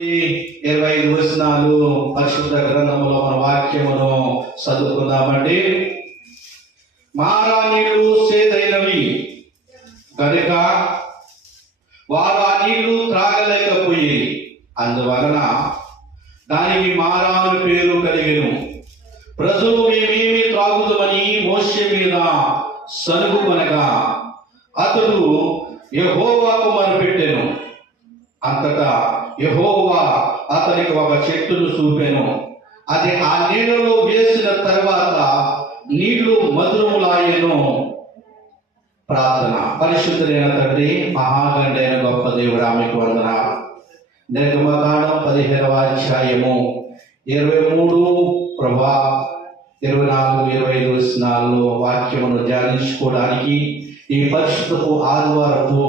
25 వచనాలు పరిశుద్ధ గ్రంథములో మన వాక్యమును చదువుకుందామండి. మారా నీళ్లు సేదైనవి కనుక వారు ఆ నీళ్లు త్రాగలేకపోయి, అందువలన దానికి మారా అని పేరు కలిగెను. ప్రజలు మేమేమి త్రాగుదామని మోషే మీద సనుగుకొనగా అతడు యెహోవాకు మొరపెట్టెను. అంతటా యెహోవా అతనికి ఒక చెట్టును చూపెను. అది ఆ నీళ్లలో వేసిన తర్వాత నీళ్లు మధురములాయెను. ప్రార్థన. పరిశుద్ధుడైన తండ్రి, మహాగండైన గొప్ప దేవుడా, మీకు వందనాలు. నిర్గమకాండం 15వ అధ్యాయము 23 ప్రభా 24, 25 వచనాల్లో వాక్యమును ధ్యానించుకోవడానికి ఈ పరిశుద్ధపు ఆదివారపు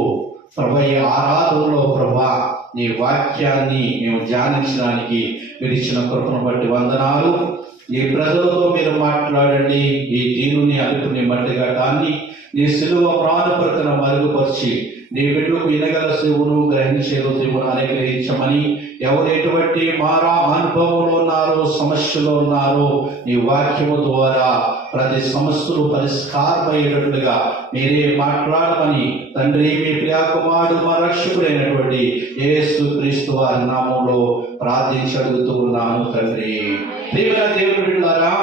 ప్రభా ఈ ఆరాధనలో ప్రభా నీ వాక్యాన్ని మేము ధ్యానించడానికి మీరు ఇచ్చిన కృపను బట్టి వందనాలు. ఈ ప్రజలతో మీరు మాట్లాడండి. ఈ దీనుని అదుపుని మట్టిగట్టాన్ని నీ సిలువ ప్రాణప్రకటన మరుగుపరిచి నీ బిడ్డకు వినగల శివును గ్రహించే హృదయమును అనుగ్రహించమని, ఎవరు ఎటువంటి మారా అనుభవంలో ఉన్నారో, సమస్యలో ఉన్నారో, నీ వాక్యము ద్వారా ప్రతి సమస్యలు పరిష్కారమయ్యేటట్లుగా మీరే మాట్లాడమని తండ్రి, మీ ప్రియకుమారుడు మా రక్షకుడైనటువంటి యేసు క్రీస్తు వారి నామంలో ప్రార్థించి అడుగుతూ ఉన్నాను తండ్రి. ప్రియమైన దేవుని బిడ్డలారా,